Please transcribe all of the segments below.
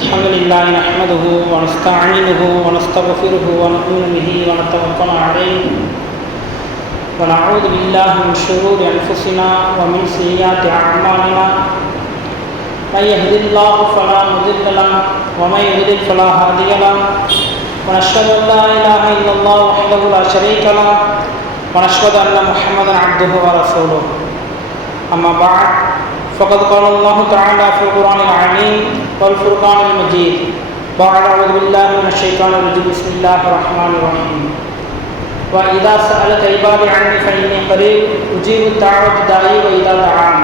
الحمد لله نحمده ونستعينه ونستغفره ونؤمن به ونتوكل عليه ونعوذ بالله من شرور أنفسنا ومن سيئات أعمالنا من يهد الله فلا مضل له ومن يضلل فلا هادي له ونشهد أن لا إله إلا الله وحده لا شريك له ونشهد أن محمدا عبده ورسوله أما بعد فقد قال الله تعالى في القرآن العظيم والفرقان المجيد بعد أعوذ بالله من الشيطان الرجيم بسم الله الرحمن الرحيم وإذا سألك عبادي عني فإني قريب أجيب دعوة الداعي وإذا دعان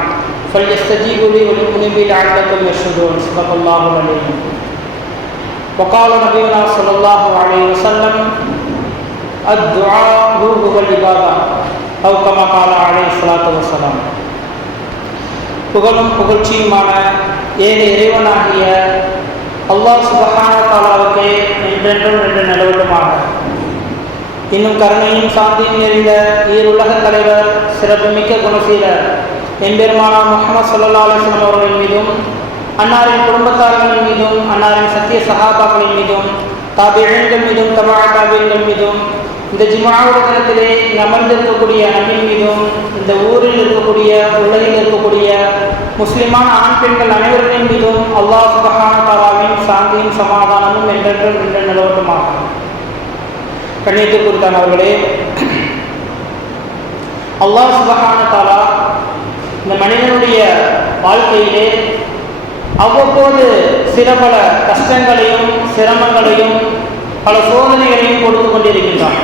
فليستجيبوا لي وليؤمنوا بي لعلكم يرشدون صدق الله العليم. وقال نبينا صلى الله عليه وسلم الدعاء هو العبادة أو كما قال عليه الصلاة والسلام. புகழும் புகழ்ச்சியுமான ஏக இறைவனாகிய அல்லாஹ் சுப்ஹானஹு வ தஆலாவுக்கே என்றென்றும் நின்று நிலவட்டுமாக. இன்னும் கருணையும் சாந்தியும் நிறைந்த ஈருலக தலைவர் சிறப்புமிக்க குணசீலர் எம்பெருமானார் முஹம்மது ஸல்லல்லாஹு அலைஹி வஸல்லம் அவர்களின் மீதும் அன்னாரின் குடும்பத்தார்களின் மீதும் அன்னாரின் சத்திய சஹாபாக்களின் மீதும் தாபிஈன்கள் மீதும் தபா தாபிஈன்கள் மீதும் இந்த ஜும்ஆவுடைய தினத்திலே அமர்ந்திருக்கக்கூடிய நபியின் மீதும் இந்த ஊரில் இருக்கக்கூடிய உலகில் இருக்கக்கூடிய முஸ்லிமான ஆண் பெண்கள் அனைவரின் மீதும் அல்லாஹ் சுப்ஹானஹு வ தஆலாவின் சாந்தியும் சமாதானமும் என்றென்றும் நின்று நிலவட்டுமாக. கண்ணியத்திற்குரியவர்களே, அல்லாஹ் சுப்ஹானஹு வ தஆலா இந்த மனிதனுடைய வாழ்க்கையிலே அவ்வப்போது சில பல கஷ்டங்களையும் சிரமங்களையும் பல சோதனைகளையும் கொடுத்து கொண்டிருக்கின்றான்.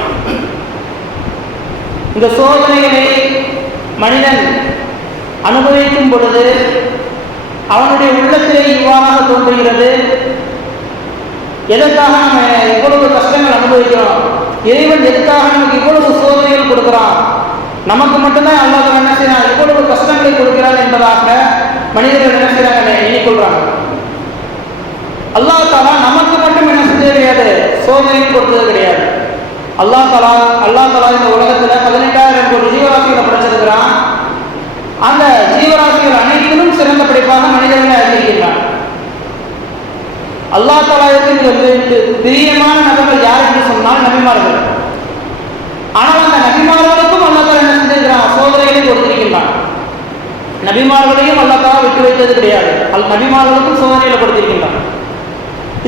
இந்த சோதனைகளை மனிதன் அனுபவிக்கும் பொழுது அவனுடைய உள்ளத்திலே இவ்வாறாக தோன்றுகிறது, எதற்காக நம்ம இவ்வளவு கஷ்டங்கள் அனுபவிக்கிறோம், இறைவன் எதற்காக நமக்கு இவ்வளவு சோதனைகள் கொடுக்கிறான், நமக்கு மட்டும்தான் அல்லாஹ் என்ன செய்யறான் இவ்வளவு கஷ்டங்களை கொடுக்கிறான் என்பதாக மனிதர்கள் என்ன செய்யறாங்க எண்ணிக்கொள்றாங்க. அல்லாஹ் தஆலா நமக்கு மட்டும் என்ன செஞ்சது கிடையாது, சோதனை கொடுத்தது கிடையாது. அல்லாஹ் தஆலா இந்த உலகத்துல 18,000 கோடி ஜீவராசிகளை படைச்சிருக்கிறான். அந்த ஜீவராசிகள் அனைத்திலும் சிறந்த படைப்பாக மனிதர்களை அறிவிக்கின்றான். அல்லாஹ் தஆலாவுக்கு பிரியமான நபர்கள் யார் என்று சொன்னால் நபிமார்கள். ஆனால் அந்த நபிமார்களுக்கும் அல்லாஹ் தஆலா என்ன செஞ்சிருக்கிறான், சோதனைகளை கொடுத்திருக்கின்றான். நபிமார்களையும் அல்லாஹ் தஆலா விட்டு வைத்தது கிடையாது, நபிமார்களுக்கும் சோதனைகளை கொடுத்திருக்கின்றான்.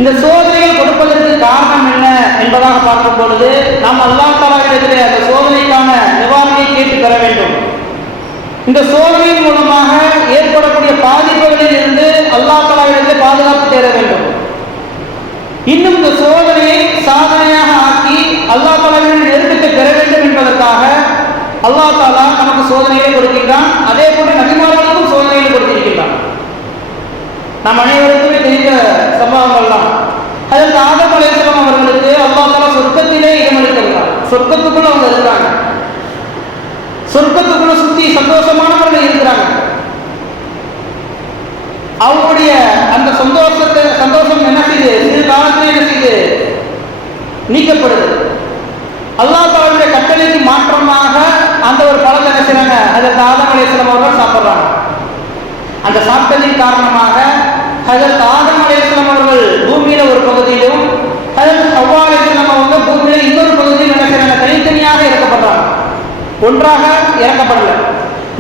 இந்த சோதனைகள் கொடுப்பதற்கு காரணம் என்ன என்பதாக பார்க்கும் பொழுது நாம் அல்லாஹ் தஆலாவிடத்திலே அந்த சோதனைக்கான நிவாரணத்தை கேட்டு பெற வேண்டும். இந்த சோதனையின் மூலமாக ஏற்படக்கூடிய பாதிப்புகளில் இருந்து அல்லாஹ் தஆலாவிடத்திலே பாதுகாப்பு தேட வேண்டும். இன்னும் இந்த சோதனையை சாதனையாக ஆக்கி அல்லாஹ் தஆலாவின் நெருக்கத்தை பெற வேண்டும் என்பதற்காக அல்லாஹ் தஆலா நமக்கு சோதனையை கொடுக்கின்றான். அதே போல நபிமார்களுக்கும் சோதனையை கொடுத்திருக்கின்றான். நாம் அனைவருக்குமே தெரிந்த சம்பவங்கள் தான். அதற்கு ஆதம் அலைஹிஸ்ஸலாம் அவர்களுக்கு அல்லாஹ் தஆலா சொர்க்கத்திலே இடமளித்திருக்கிறார். சொர்க்கத்துக்குள்ள அவங்க இருக்கிறாங்க, சொர்க்கத்துக்குள்ள சுத்தி சந்தோஷமானவர்கள் இருக்கிறாங்க. அவங்களுடைய அந்த சந்தோஷம் என்ன செய்து சிறு காலத்திலே என்ன செய்து நீக்கப்படுது. அல்லாஹ் தஆலாவுடைய கட்டளைக்கு மாற்றமாக அந்த ஒரு பழத்தை என்ன செய்றாங்க, அதற்கு ஆதம் அலைஹிஸ்ஸலாம் அவர்கள் சாப்பிடுறாங்க. அந்த சாப்பிட்டதின் காரணமாக ஹஜ்ரத் ஆதம் அலைஹிஸ்ஸலாம் அவர்கள் பூமியில ஒரு பகுதியிலும் ஹஜ்ரத் ஹவ்வா அலைஹிஸ்ஸலாம் அவங்க பூமியில இன்னொரு பகுதியில் என்ன செய்றாங்க, தனித்தனியாக இறக்கப்படுறாங்க. ஒன்றாக இறக்கப்படல,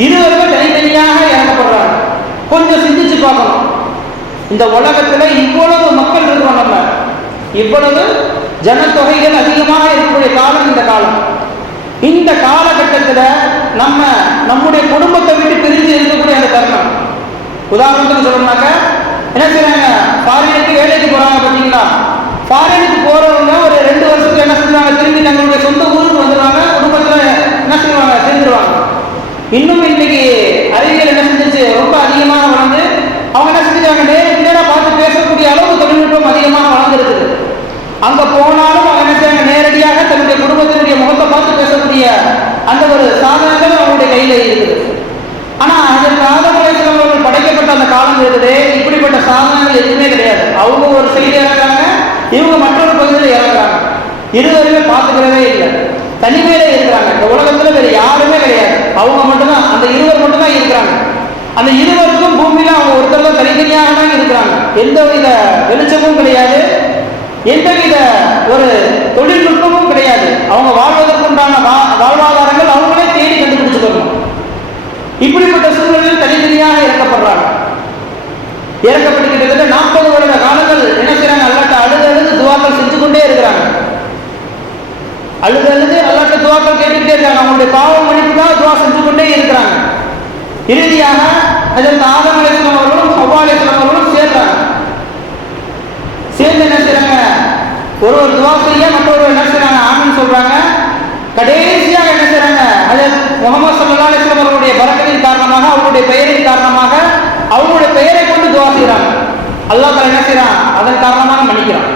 இருவருமே தனித்தனியாக இறக்கப்படுறாங்க. கொஞ்சம் சிந்திச்சு பார்க்கணும், இந்த உலகத்துல இவ்வளவு மக்கள் இருக்கிறோம், நம்ம இவ்வளவு ஜனத்தொகைகள் அதிகமாக இருக்கக்கூடிய காலம் இந்த காலம். இந்த காலகட்டத்தில் நம்முடைய குடும்பத்தை விட்டு பிரிஞ்சு இருக்கக்கூடிய அந்த தருணம். உதாரணத்துக்கு சொல்லணும்னாக்க என்ன செய்யறாங்க, ஃபாரினுக்கு வேலைக்கு போறாங்க பார்த்தீங்களா, ஃபாரினுக்கு போறவங்க ஒரு 2 வருஷத்துக்கு என்ன செய்வாங்க, திரும்பி தங்களுடைய சொந்த ஊருக்கு வந்துடுவாங்க, குடும்பத்தில் என்ன செய்வாங்க சேர்ந்துருவாங்க. இன்னும் இன்னைக்கு அறிவியல் என்ன செஞ்சிச்சு, ரொம்ப அதிகமாக வளர்ந்து அவங்க என்ன செஞ்சாங்க, நேரா பார்த்து பேசக்கூடிய அளவுக்கு தொழில்நுட்பம் அதிகமாக வளர்ந்துருக்குது. அங்க போனாலும் அவங்க என்ன செய்வாங்க, நேரடியாக தன்னுடைய குடும்பத்தினுடைய முகத்தை பார்த்து பேசக்கூடிய அந்த ஒரு சாதனங்கள் அவங்களுடைய கையில இருக்குது. ஆனா அதற்கு ஆதம் அலைஹிஸ்ஸலாம் அவர்கள் படைக்கப்பட்ட அந்த காலம் இருக்குது, இப்படிப்பட்ட சாதனங்கள் எதுவுமே கிடையாது. அவங்க ஒரு சைடு இறங்குறாங்க, இவங்க மற்றொரு பகுதியில் இறங்குறாங்க. இருவருமே பார்த்துக்கிறதே இல்லை, தனிமையிலே இருக்கிறாங்க. இந்த உலகத்துல வேற யாருமே கிடையாது, அவங்க மட்டும்தான், அந்த இருவர் மட்டும்தான் இருக்கிறாங்க. அந்த இருவருக்கும் பூமியில அவங்க ஒருத்தர் தனித்தனியாக தான் இருக்கிறாங்க. எந்தவித வெளிச்சமும் கிடையாது, எந்தவித ஒரு தொழில்நுட்பமும் கிடையாது. அவங்க வாழ்வதற்குண்டான வாழ்வாதாரங்கள் அவங்களே தேடி கண்டுபிடிச்சுக்கணும். இப்படிப்பட்ட சூழ்நிலையில் தனித்தனியாக இறக்கப்படுறாங்க. இறக்கப்பட்டு கிட்டத்தட்ட 40 வருட காலங்கள் என்ன செய்யறாங்க, அல்லாட்ட அழுது துவாக்கள் செஞ்சு கொண்டே இருக்கிறாங்க. அழுது அல்லாட்ட துவாக்கள் கேட்டுக்கிட்டே இருக்காங்க. அவங்களுடைய பாவம் மன்னிப்புக்காக துவா செஞ்சு கொண்டே இருக்கிறாங்க. இறுதியாக அதற்கு ஆதம் அலைஹிஸ்ஸலாம் அவர்களும் ஹவ்வா அலைஹிஸ்ஸலாம் அவர்களும் சேர்றாங்க. சேர்ந்து என்ன செய்யறாங்க, ஒரு துவா செய்ய மற்றொரு என்ன செய்யறாங்க, ஆமீன் சொல்றாங்க. கடைசியாக என்ன செய்யறாங்க, ஹஜ்ரத் முஹம்மது ஸல்லல்லாஹு அலைஹி வஸல்லம் அவருடைய பரக்கத்தின் காரணமாக, அவருடைய பெயரின் காரணமாக, அவருடைய பெயரை கொண்டு துவா செய்யறாங்க. அல்லாஹ் தஆலா என்ன செய்யறான், அதன் காரணமாக மன்னிக்கிறான்.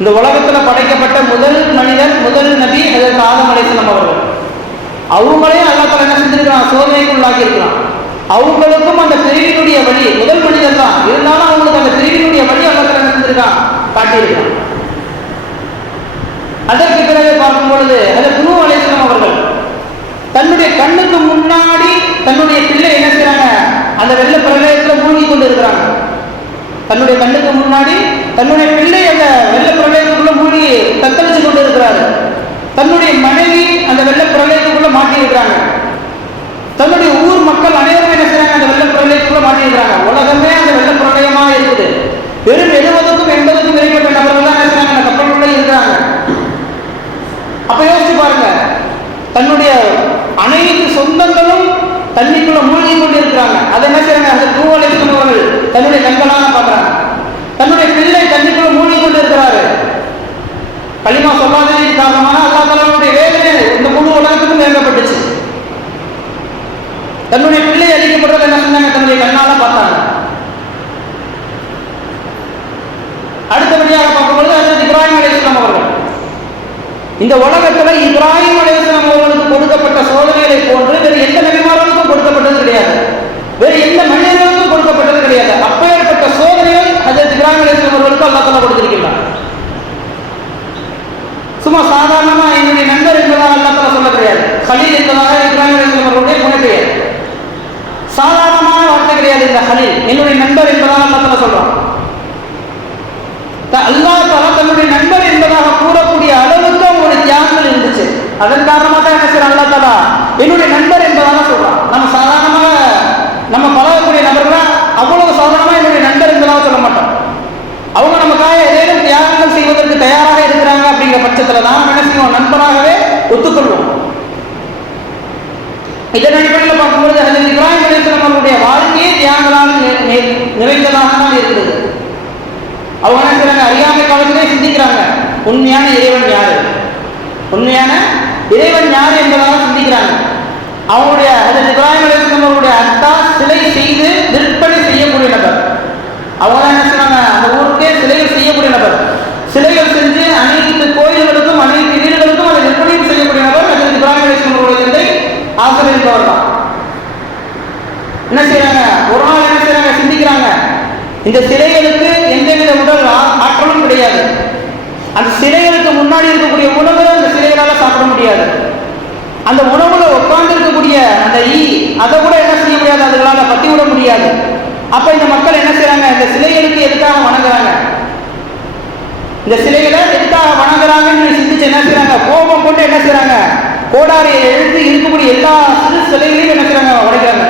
இந்த உலகத்தில் படைக்கப்பட்ட முதல் மனிதர், முதல் நபி ஹஜ்ரத் ஆதம் அலைஹிஸ்ஸலாம் அவர்கள். அவங்களையும் அல்லாஹ் தஆலா என்ன செஞ்சிருக்கிறான், சோதனைக்குள்ளாக்கி இருக்கிறான். அவங்களுக்கும் அந்த பிரிவினுடைய வழி, முதல் மனிதர் தான் இருந்தாலும் அவங்களுக்கு அந்த பிரிவினுடைய வழி அல்லாஹ் தஆலா என்ன செஞ்சிருக்கான், காட்டியிருக்கிறான். அதற்கு பிறகு பார்க்கும் பொழுது ஹஜ்ரத் நூஹ் அலைஹிஸ்ஸலாம் அவர்கள் தன்னுடைய கண்ணுக்கு முன்னாடி தன்னுடைய பிள்ளை என்ன செய்யறாங்க, அந்த வெள்ள பிரளயத்தில் மூழ்கி கொண்டு இருக்கிறாங்க. தன்னுடைய கண்ணுக்கு முன்னாடி தன்னுடைய பிள்ளை அந்த வெள்ள பிரளயத்துக்குள்ள மூழ்கி தத்தளிச்சு கொண்டு இருக்கிறாரு. தன்னுடைய மனைவி அந்த வெள்ள பிரளயத்துக்குள்ள மாட்டி இருக்கிறாங்க. தன்னுடைய ஊர் மக்கள் அனைவரும் என்ன செய்யறாங்க, அந்த வெள்ள பிரளயத்துக்குள்ள மாட்டி இருக்கிறாங்க. உலகமே அந்த வெள்ள பிரளயமாக இருக்குது. வெறும் 70க்கும் 80க்கும் இறைக்கப்பட்ட நபர்கள் தான் என்ன செய்யறாங்க, அந்த கப்பலுக்குள்ள இருக்கிறாங்க. அப்ப யோசிச்சு பாருங்க, தன்னுடைய அனைத்து சொந்தங்களும் தண்ணிக்குள்ள மூழ்கி கொண்டு இருக்கிறாங்க. அதை என்ன செய்யறாங்க, அந்த நூஹ் அலைஹிஸ்ஸலாம் அவர்கள் தன்னுடைய கண்களாக பார்க்கிறாங்க. தன்னுடைய பிள்ளை தண்ணிக்குள்ள மூழ்கி கொண்டு இருக்கிறாரு. களிமா சொல்லாததின் காரணமாக அல்லாஹ் தஆலாவுடைய வேதனை இந்த முழு உலகத்துக்கும் இறங்கப்பட்டுச்சு. தன்னுடைய பிள்ளை அழிக்கப்படுறது என்ன செஞ்சாங்க, தன்னுடைய கண்ணால பார்த்தாங்க. அடுத்தபடியாக பார்க்கும்போது ஹஜ்ரத் இப்ராஹிம் அலைஹிஸ்ஸலாம் அவர்கள், இந்த உலகத்துல இப்ராஹிம் அலைஹிஸ்ஸலாம் அவர்களுக்கு கொடுக்கப்பட்ட சோதனைகளை போன்று வேறு எந்த நபிமார்களுக்கும் கொடுக்கப்பட்டது கிடையாது, வேறு எந்த மனிதர்களுக்கும் கொடுக்கப்பட்டது கிடையாது. அப்பேற்பட்ட சோதனைகள் ஹஜ்ரத் இப்ராஹிம் அலைஹிஸ்ஸலாம் அவர்களுக்கு அல்லாஹ் தஆலா கொடுத்திருக்கிறார். சும்மா சாதாரணமா என்னுடைய நண்பர் என்பதாக அல்லாஹ் தஆலா சொல்ல கிடையாது. கலீல் என்பதாக இப்ராஹிம் அலைஹிஸ்ஸலாம் அவர்களுடைய புனைப்பெயர். சாதாரணமான வார்த்தை கிடையாது இந்த கலீல், என்னுடைய நண்பர் என்பதாக அல்லாஹ் தஆலா சொல்றான். அல்லாஹ் தஆலா தன்னுடைய நண்பர் என்பதாக கூறக்கூடிய அளவுக்கு அவங்களுடைய தியாகங்கள் இருந்துச்சு. அதன் காரணமாக தான் என்ன செய்யறான், அல்லாஹ் தஆலா என்னுடைய நண்பர் என்பதாக சொல்றான். நம்ம சாதாரணமாக நம்ம பழகக்கூடிய நபர்களா அவ்வளவு சாதாரணமா என்னுடைய நண்பர் என்பதாக சொல்ல மாட்டோம். அவங்க நமக்காக ஏதேனும் தியாகங்கள் செய்வதற்கு தயாராக இருக்கிறாங்க அப்படிங்கிற பட்சத்துல தான் நம்ம என்ன செய்வோம், நண்பராகவே ஒத்துக்கொள்வோம். இதன் அடிப்படையில் பார்க்கும்போது ஹஜ்ரத் இப்ராஹிம் அலைஹிஸ்ஸலாம் அவருடைய வாழ்க்கையே தியாகங்களால் நிறைந்ததாக தான் இருந்தது. அவங்க என்ன செய்றாங்க, அறியாமை காலத்திலே சிந்திக்கிறாங்க, உண்மையான இறைவன் யாரு, உண்மையான இறைவன் யாரு என்பதாக சிந்திக்கிறாங்க. அவங்களுடைய ஹஜ்ரத் இப்ராஹிம் அலைஹிஸ்ஸலாம் அவருடைய அத்தா சிலை செய்து விற்பனை செய்யக்கூடிய நபர். அவங்க என்ன செய்றாங்க, அந்த ஊருக்கே சிலைகள் செய்யக்கூடிய நபர். சிலைகள் செஞ்சு அனைத்து கோயில்களுக்கும் அனைத்து வீடுகளுக்கும் அதை விற்பனையும் செய்யக்கூடிய நபர் ஹஜ்ரத் இப்ராஹிம் அலைஹிஸ்ஸலாம் அவருடைய தந்தை ஆசர் என்பவர் தான். என்ன செய்யறாங்க, ஒரு நாள் என்ன செய்யறாங்க, சிந்திக்கிறாங்க, இந்த சிலைகளுக்கு எந்தவித உடல் ஆற்றலும் கிடையாது. அந்த சிலைகளுக்கு முன்னாடி இருக்கக்கூடிய உணவு அந்த சிலைகளால் சாப்பிட முடியாது. அந்த உணவுல உட்கார்ந்து இருக்கக்கூடிய அந்த அதை கூட என்ன செய்ய முடியாது, அதுகளால் பத்தி விட முடியாது. அப்ப இந்த மக்கள் என்ன செய்யறாங்க, இந்த சிலைகளுக்கு எதுக்காக வணங்குறாங்க, இந்த சிலைகளை எதுக்காக வணங்குறாங்கன்னு சிந்திச்சு என்ன செய்யறாங்க, கோபம் கொண்டு என்ன செய்யறாங்க, கோடாரியை எழுத்து இருக்கக்கூடிய எல்லா சிறு சிலைகளையும் என்ன செய்யறாங்க, உடைக்கிறாங்க.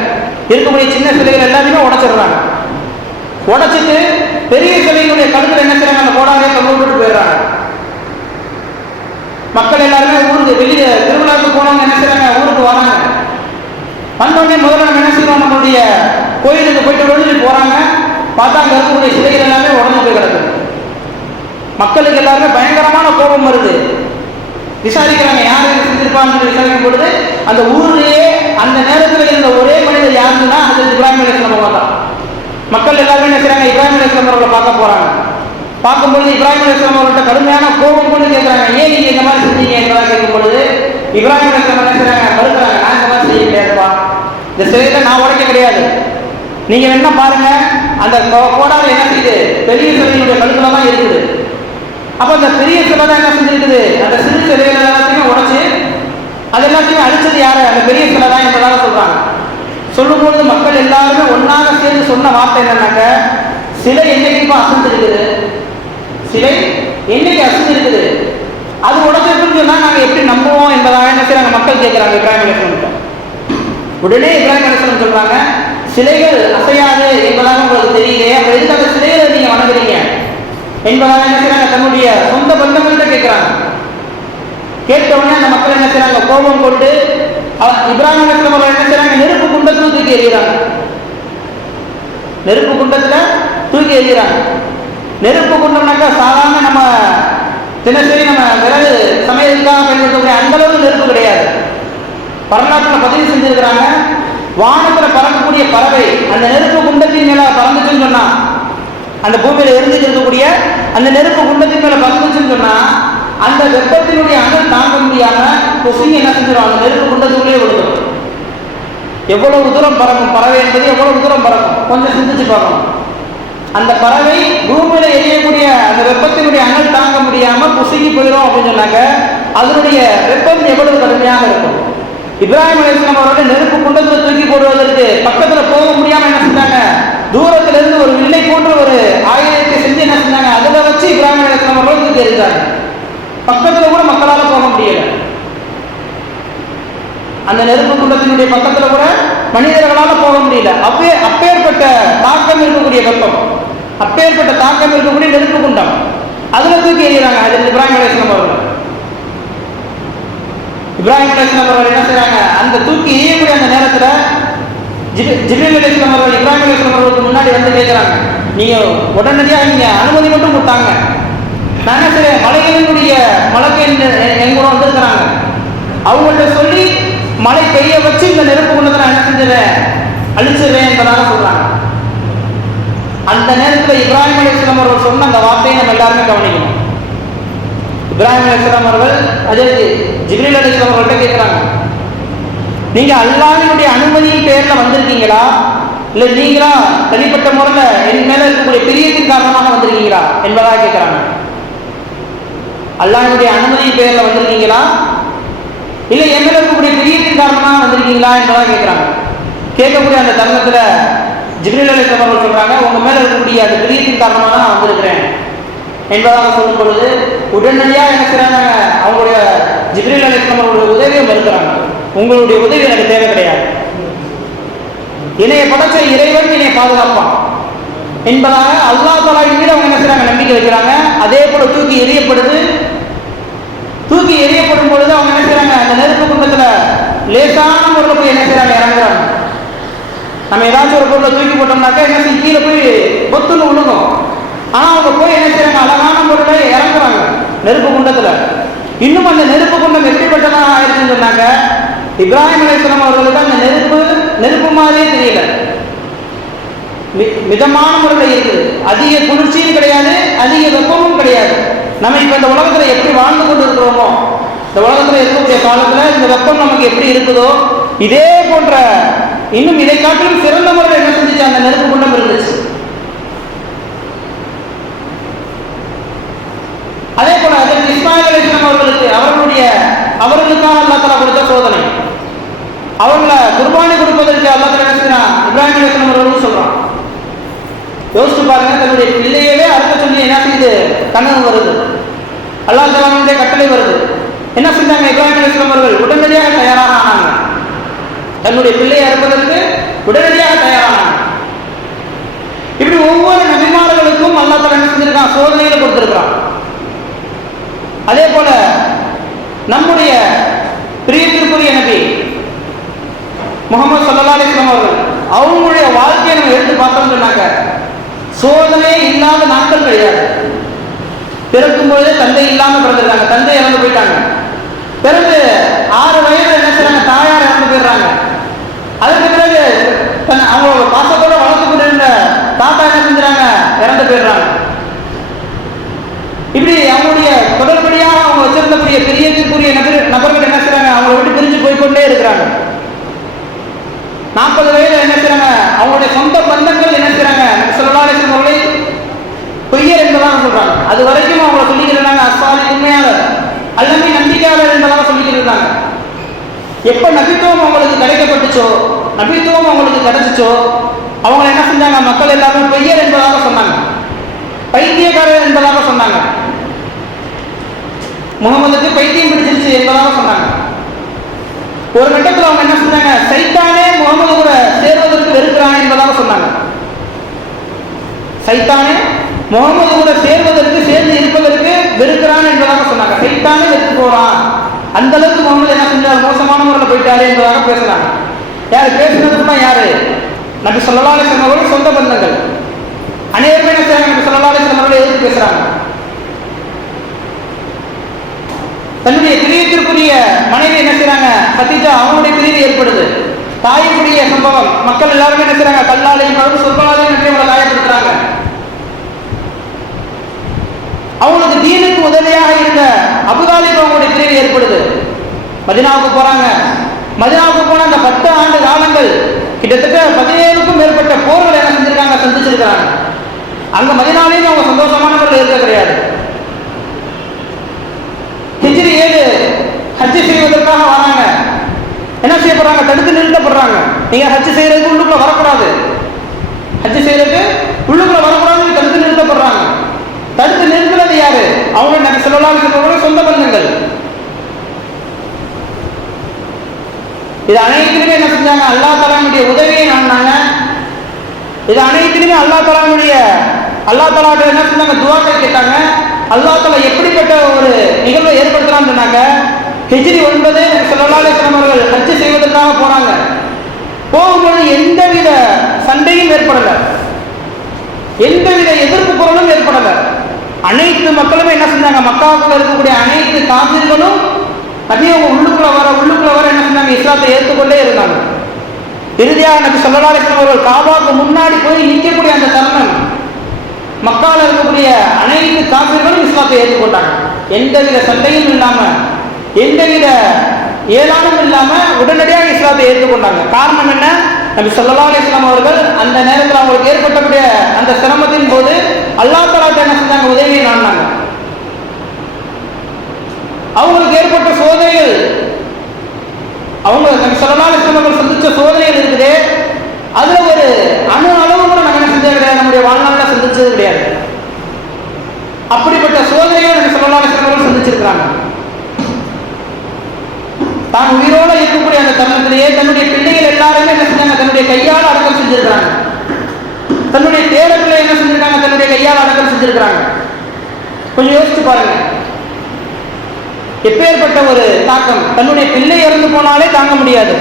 இருக்கக்கூடிய சின்ன சிலைகள் எல்லாத்தையுமே உடைச்சிடுறாங்க. உடைச்சிட்டு பெரிய சிலைகளுடைய கழுத்துல என்ன செய்யறாங்க, அந்த கோடாரியை தொங்க விட்டுட்டு போயிடுறாங்க. மக்கள் எல்லாருமே ஊருக்கு வெளியே திருவிழாவுக்கு போனவங்க என்ன செய்யறாங்க, ஊருக்கு வராங்க. வந்தோடனே முதல்ல நம்ம என்ன செய்யறோம், நம்மளுடைய கோயிலுக்கு போயிட்டு விழுந்துட்டு போறாங்க. பார்த்தா அங்க இருக்கக்கூடிய சிலைகள் எல்லாமே உடஞ்சு போய் கிடக்குது. மக்களுக்கு எல்லாருமே பயங்கரமான கோபம் வருது. விசாரிக்கிறாங்க, யார் செஞ்சிருப்பான்னு விசாரிக்கும் பொழுது அந்த ஊர்லயே அந்த நேரத்தில் இருந்த ஒரே மனிதர் யாருன்னா ஹஜ்ரத் இப்ராஹிம் அலைஹிஸ்ஸலாம் தான். மக்கள் எல்லாருமே என்ன செய்றாங்க, இப்ராஹிம் அலைஹிஸ்ஸலாம் அவர்களை பார்க்க போறாங்க. பார்க்கும்பொழுது இப்ராஹிம் அலைஹிஸ்ஸலாம் அவர்கள்ட்ட கடுமையான கோபம் கொண்டு கேட்கிறாங்க, ஏன் நீங்க இந்த மாதிரி செஞ்சீங்க என்பதாக கேட்கும் பொழுது இப்ராஹிம் அலைஹிஸ்ஸலாம் என்ன செய்றாங்க, மறுக்கிறாங்க, நான் இந்த மாதிரி செய்ய கிடையாதுப்பா, இந்த சிலையை நான் உடைக்க கிடையாது. நீங்க என்ன பாருங்க, அந்த கோடாரி என்ன செய்யுது, பெரிய சிலையினுடைய கழுத்துல தான் இருக்குது. அப்ப அந்த பெரிய சிலை தான் என்ன செஞ்சிருக்குது, அந்த சிறு சிலைகள் எல்லாத்தையுமே உடைச்சு அது எல்லாத்தையுமே அழிச்சது யாரு, அந்த பெரிய சிலை தான் என்பதாக சொல்றாங்க. சொல்லும்பொழுது மக்கள் எல்லாருமே ஒன்னாக சேர்ந்து சொன்ன வார்த்தை என்னன்னாக்க, சிலை என்னைக்கு அசைஞ்சிருக்குது, சிலை என்னைக்கு அசைஞ்சிருக்குது, அது உடஞ்சிருக்குன்னு சொன்னா நாங்கள் எப்படி நம்புவோம் என்பதாக என்ன செய்யறாங்க மக்கள் கேட்கிறாங்க இப்ராஹிம் அலைஹிஸ்ஸலாம். உடனே இப்ராஹிம் அலைஹிஸ்ஸலாம் சொல்றாங்க, சிலைகள் அசையாது என்பதாக உங்களுக்கு தெரியலையே, அப்ப எதுக்காக சிலைகளை நீங்க வணங்குறீங்க என்பதாக என்ன செய்யறாங்க தன்னுடைய சொந்த பந்தங்கள்கிட்ட கேட்கிறாங்க. கேட்ட உடனே அந்த மக்கள் என்ன செய்யறாங்க, கோபம் கொண்டு இப்ராஹிம் அலைஹிஸ்ஸலாம் அவர்கள் என்ன செய்யறாங்க, நெருப்பு குண்டத்துல தூக்கி எறிகிறாங்க. நெருப்பு குண்டத்துல தூக்கி எறிகிறாங்க. நெருப்பு குண்டம்னாக்கா சாதாரண நம்ம தினசரி நம்ம விறகு சமையலுக்காக பயன்படுத்தக்கூடிய அந்த அளவு நெருப்பு கிடையாது. வரலாற்றில் பதிவு செஞ்சிருக்கிறாங்க, வானத்தில் பறக்கக்கூடிய பறவை அந்த நெருப்பு குண்டத்தின் மேல பறந்துச்சுன்னு சொன்னா, அந்த பூமியில எரிஞ்சுட்டு இருக்கக்கூடிய அந்த நெருப்பு குண்டத்தின் மேல பறந்துச்சுன்னு சொன்னா, அந்த வெப்பத்தினுடைய அனல் தாங்க முடியாம கொசுங்க என்ன செஞ்சிடும், அந்த நெருப்பு குண்டத்துக்குள்ளே விழுந்துடும். எவ்வளவு தூரம் பறக்கும் பறவை என்பது, எவ்வளவு தூரம் பறக்கும் கொஞ்சம் சிந்திச்சு பார்க்கணும். அந்த பறவை பூமியில எரியக்கூடிய அந்த வெப்பத்தினுடைய அனல் தாங்க முடியாம புசுங்கி போயிடும் அப்படின்னு சொன்னாங்க. அதனுடைய வெப்பம் எவ்வளவு கடுமையாக இருக்கும். இப்ராஹிம் அலைஹிஸ்ஸலாம் அவர்கள் நெருப்பு குண்டத்தில் தூக்கி போடுவதற்கு பக்கத்துல போக முடியாம என்ன செஞ்சாங்க, தூரத்துல இருந்து ஒரு வில்லை போன்ற ஒரு ஆயுதத்தை செஞ்சு என்ன செஞ்சாங்க, அதுல வச்சு இப்ராஹிம் அலைஹிஸ்ஸலாம் அவர்கள் தூக்கி எறிஞ்சாங்க. பக்கத்துல கூட மக்களால் போக முடியல. அந்த நெருப்பு குண்டத்தினுடைய பக்கத்துல கூட மனிதர்களால் போக முடியல. அப்பேற்பட்ட தாக்கம் இருக்கக்கூடிய வெப்பம், அப்பேற்பட்ட தாக்கம் இருக்கக்கூடிய நெருப்பு குண்டம், அதுல தூக்கி எறிகிறாங்க. அது இப்ராஹிம் அலைஹிஸ்ஸலாம் அவர்கள். இப்ராஹிம் அலைஹிஸ்ஸலாம் அவர்கள் என்ன செய்யறாங்க, அந்த தூக்கி எறியக்கூடிய அந்த நேரத்துல ஜிப்ரீல் அலைஹிஸ்ஸலாம் அவர்கள் இப்ராஹிம் அலைஹிஸ்ஸலாம் அவர்களுக்கு முன்னாடி வந்து கேட்கிறாங்க, நீங்க உடனடியாக நீங்க அனுமதி மட்டும் கொடுத்தாங்க, நான் என்ன செய்ய மலைகளினுடைய மலக்கு எங்க கூட வந்திருக்கிறாங்க, அவங்கள்ட்ட சொல்லி மழை பெய்ய வச்சு இந்த நெருப்பு குண்டத்தை நான் என்ன செஞ்சிடறேன், அழிச்சிடுறேன் என்பதாக சொல்றாங்க. அந்த நேரத்தில் இப்ராஹிம் அலைஹிஸ்ஸலாம் அவர்கள் சொன்ன அந்த வார்த்தையை நம்ம எல்லாருமே கவனிக்கணும். இப்ராஹிம் அலைஹிஸ்ஸலாம் அவர்கள் அதே ஜிப்ரீல் அலைஹிஸ்ஸலாம் அவர்கள்ட்ட கேட்கிறாங்க, நீங்க அல்லாஹ்வினுடைய அனுமதியின் பேர்ல வந்திருக்கீங்களா, இல்ல நீங்களா தனிப்பட்ட முறையில் என் மேல இருக்கக்கூடிய பிரியத்தின் காரணமாக வந்திருக்கீங்களா என்பதாக கேட்கிறாங்க. அல்லாஹ்வினுடைய அனுமதியின் பேர்ல வந்திருக்கீங்களா, இல்ல என் மேல இருக்கக்கூடிய பிரியத்தின் காரணமாக வந்திருக்கீங்களா என்பதாக கேட்கிறாங்க. கேட்கக்கூடிய அந்த தருணத்துல ஜிப்ரீல் அலைஹிஸ்ஸலாம் அவர்கள் சொல்றாங்க, உங்க மேல இருக்கக்கூடிய அந்த பிரியத்தின் காரணமாக நான் வந்திருக்கிறேன் என்பதாக சொல்லும் பொழுது உடனடியாக என்ன செய்றாங்க, அவங்களுடைய ஜிப்ரீல் அலைஹிஸ்ஸலாம் அவர்களுடைய உதவியை மறுக்கிறாங்க. உங்களுடைய உதவி எனக்கு தேவை கிடையாது, இணைய படைச்ச இறைவன் என்னை பாதுகாப்பான் என்பதாக அல்லாஹ் தஆலாவின் மீது அவங்க என்ன செய்றாங்க, நம்பிக்கை வைக்கிறாங்க. அதே போல தூக்கி எறியப்படுது. தூக்கி எறியப்படும் பொழுது அவங்க என்ன செய்றாங்க, அந்த நெருப்பு குண்டத்துல லேசான முறையில் போய் என்ன செய்றாங்க, இறங்குறாங்க. நம்ம ஏதாச்சும் ஒரு பொருளை தூக்கி போட்டோம்னாக்கா என்ன செய்ய, கீழே போய் பொத்துன்னு விழுகும். ஆனா அவங்க போய் என்ன செய்றாங்க, அழகான முறையில் இறங்குறாங்க நெருப்பு குண்டத்துல. இன்னும் அந்த நெருப்பு குண்டம் எப்படிப்பட்டதாக ஆயிருக்குன்னு சொன்னாங்க, இப்ராஹிம் அலைஹிஸ்ஸலாம் அவர்களுக்கு அந்த நெருப்பு மாதிரியே தெரியல, மிதமான முறையில் இருக்குது. அதிக குளிர்ச்சியும் கிடையாது, அதிக வெப்பமும் கிடையாது. நம்ம இப்ப இந்த உலகத்துல எப்படி வாழ்ந்து கொண்டு இருக்கிறோமோ, இந்த உலகத்துல இருக்கக்கூடிய காலத்துல இந்த வெப்பம் நமக்கு எப்படி இருக்குதோ, இதே போன்ற இன்னும் இதை காட்டிலும் சிறந்த முறையில் என்ன செஞ்சுச்சு, அந்த நெருப்பு குண்டம் இருந்துச்சு. அதே போல அதற்கு இஸ்மாயில் அலைஹிஸ்ஸலாம் அவர்களுக்காக அல்லாஹ் தஆலா கொடுத்த சோதனை, அவர்களை குர்பானி கொடுப்பதற்கு அல்லாஹ் தஆலா என்ன செய்றான், இப்ராஹிம் அலைஹிஸ்ஸலாம் அவர்களும் சொல்றான். யோசிச்சு பாருங்க, தன்னுடைய பிள்ளையவே அறுக்க சொல்லி என்ன செய்யுது, கனவு வருது, அல்லாஹ் தஆலாவுடைய கட்டளை வருது. என்ன செஞ்சாங்க இப்ராஹிம் அலைஹிஸ்ஸலாம் அவர்கள், உடனடியாக தயாராக ஆனாங்க. தன்னுடைய பிள்ளையை அறுப்பதற்கு உடனடியாக தயாரானாங்க. இப்படி ஒவ்வொரு நபிமார்களுக்கும் அல்லாஹ் தஆலா என்ன செஞ்சிருக்கான், சோதனைகளை கொடுத்திருக்கிறான். அதே போல நம்முடைய பிரியத்திற்குரிய நபி முஹம்மது ஸல்லல்லாஹு அலைஹி வஸல்லம் அவர்கள், அவங்களுடைய வாழ்க்கையை நம்ம எடுத்து பார்த்தோம்னு சொன்னாங்க, சோதனையே இல்லாத நாட்கள் கிடையாது. பிறக்கும் பொழுதே தந்தை இல்லாம பிறந்திருக்காங்க, தந்தை இறந்து போயிட்டாங்க. பிறகு 6 வயதுல என்ன செய்றாங்க, தாயார் இறந்து போயிடுறாங்க. அதுக்கு பிறகு அவங்களோட பாசத்தோட வளர்த்து கொண்டிருந்த தாத்தா என்ன செஞ்சுறாங்க, இறந்து போயிடுறாங்க. இப்படி அவங்களுடைய தொடர்படியாக அவங்க வச்சிருந்தக்கூடிய பிரியத்திற்குரிய நபர்கள் என்ன செய்றாங்க, அவங்களை விட்டு பிரிஞ்சு போய்கொண்டே இருக்கிறாங்க. 40 வயதுல என்ன செய்றாங்க, அவங்களுடைய சொந்த பந்தங்கள் என்ன செய்றாங்க, ஸல்லல்லாஹு அலைஹி வஸல்லம் அவர்களை பொய்யர் என்பதாக சொல்றாங்க. அது வரைக்கும் அவங்களை சொல்லிக்கிறாங்க அஸ்ஸாலி, உண்மையாளர், அல்லது நம்பிக்கையாளர் என்பதாக சொல்லிக்கிறாங்க. எப்ப நபித்துவம் அவங்களுக்கு கிடைக்கப்பட்டுச்சோ நபித்துவம் அவங்களுக்கு கிடைச்சிச்சோ அவங்களை என்ன செஞ்சாங்க? மக்கள் எல்லாரும் பொய்யர் என்பதாக சொன்னாங்க, பைத்தியக்காரர் என்பதாக சொன்னாங்க, முகமதுக்கு பைத்தியம் பிடிச்சிருச்சு என்பதாக சொன்னாங்க. ஒரு கட்டத்தில் அவங்க என்ன செஞ்சாங்க? சைத்தானே முகமது கூட சேர்வதற்கு வெறுக்கிறான் என்பதாக சொன்னாங்க. சைத்தானே முகமது கூட சேர்வதற்கு, சேர்ந்து இருப்பதற்கு வெறுக்கிறான் என்பதாக சொன்னாங்க. சைத்தானே வெறுத்து போறான், அந்த அளவுக்கு முகமது என்ன செஞ்சார்? மோசமான முறையில் போயிட்டாரு என்பதாக பேசுறாங்க. யார் பேசுனதுன்னா? யாரு? நபி ஸல்லல்லாஹு அலைஹி வஸல்லம் அவர்கள் சொந்த பந்தங்கள் அனைவருமே என்ன செய்றாங்க? நபி ஸல்லல்லாஹு அலைஹி வஸல்லம் அவர்களை எதிர்த்து பேசுறாங்க. தன்னுடைய பிரியத்திற்குரிய மனைவி என்ன செய்றாங்க? கதீஜா, அவங்களுடைய பிரிவு ஏற்படுது. தாயினுடைய சம்பவம், மக்கள் எல்லாருமே என்ன செய்றாங்க? கல்லாலையும் சொற்களாலையும் அவங்களை காயப்படுத்துறாங்க. அவங்களுக்கு தீனுக்கு உதவியாக இருந்த அபூதாலிப் அவங்களுடைய பிரிவு ஏற்படுது. மதீனாவுக்கு போறாங்க. மதீனாவுக்கு போன அந்த 10 ஆண்டு காலங்கள் கிட்டத்தட்ட 17க்கும் மேற்பட்ட போர்களை என்ன செஞ்சிருக்காங்க? சந்திச்சிருக்காங்க. அங்க மதீனாலையும் அவங்க சந்தோஷமானவர்கள் இருக்க கிடையாது. ஹிஜ்ரி 7 ஹஜ் செய்வதற்காக வராங்க. என்ன செய்யப்படுறாங்க? தடுத்து நிறுத்தப்படுறாங்க. நீங்க ஹஜ் செய்யறதுக்கு உள்ளுக்குள்ள வரக்கூடாது, ஹஜ் செய்யறதுக்கு உள்ளுக்குள்ள வரக்கூடாதுன்னு தடுத்து நிறுத்தப்படுறாங்க. தடுத்து நிறுத்துறது யாரு? அவங்க நபி ஸல்லல்லாஹு அலைஹி வஸல்லம் சொந்த பந்தங்கள். இது அனைத்திலுமே என்ன செஞ்சாங்க? அல்லாஹ் தஆலாவுடைய உதவியை நாடினாங்க. இது அனைத்திலுமே அல்லாஹ் தஆலாவுடைய என்ன செஞ்சாங்க? துஆக்கள் கேட்டாங்க. அல்லாஹ் தஆலா எப்படிப்பட்ட ஒரு நிகழ்வை ஏற்படுத்தலாம்னு சொன்னாங்க. ஹிஜ்ரி 9 ஸல்லல்லாஹு அலைஹி வஸல்லம் அவர்கள் ஹஜ் செய்வதற்காக போறாங்க. போகும்போது எந்தவித சண்டையும் ஏற்படல, எந்தவித எதிர்ப்பு பொருளும் ஏற்படல. அனைத்து மக்களுமே என்ன செஞ்சாங்க? மக்காவுக்குள்ள இருக்கக்கூடிய அனைத்து காபிர்களும் நபி அவங்க உள்ளுக்குள்ள வர என்ன செஞ்சாங்க? இஸ்லாத்தை ஏற்றுக்கொண்டே இருந்தாங்க. இறுதியாக நபி ஸல்லல்லாஹு அலைஹி வஸல்லம் அவர்கள் காபாவுக்கு முன்னாடி போய் நிற்கக்கூடிய அந்த தருணம், மக்காவில் இருக்கக்கூடிய அனைத்து காபிர்களும் இஸ்லாத்தை ஏற்றுக்கொண்டாங்க. எந்தவித சண்டையும் இல்லாம, எந்தவித ஏளானும் இல்லாம உடனடியாக இஸ்லாத்தை ஏற்றுக்கொண்டாங்க. காரணம் என்ன? நபி ஸல்லல்லாஹு அலைஹி வஸல்லம் அவர்கள் அந்த நேரத்தில் அவங்களுக்கு ஏற்பட்டக்கூடிய அந்த சிரமத்தின் போது அல்லாஹ் தஆலா என்ன செஞ்சாங்க? உதவியை நாடினாங்க. அவங்களுக்கு ஏற்பட்ட சோதனைகள், அவங்க நபி ஸல்லல்லாஹு அலைஹி வஸல்லம் அவர்கள் சந்திச்ச சோதனைகள் இருக்குது, அதுல ஒரு அணு அளவு கூட நம்ம என்ன செஞ்சது கிடையாது, நம்முடைய வாழ்நாளில் சந்திச்சது கிடையாது. அப்படிப்பட்ட சோதனையை நபி ஸல்லல்லாஹு அலைஹி வஸல்லம் அவர்கள் சந்திச்சிருக்கிறாங்க. தான் உயிரோடு இருக்கக்கூடிய அந்த தருணத்திலேயே தன்னுடைய பிள்ளைகள் எல்லாருமே என்ன செஞ்சாங்க? தன்னுடைய கையால் அடக்கம் செஞ்சிருக்கிறாங்க. தன்னுடைய பேரப்பிள்ளை என்ன செஞ்சிருக்காங்க? தன்னுடைய கையால் அடக்கம் செஞ்சிருக்கிறாங்க. கொஞ்சம் யோசிச்சு பாருங்க, எப்பேற்பட்ட ஒரு தாக்கம். தன்னுடைய பிள்ளை இறந்து போனாலே தாங்க முடியாது.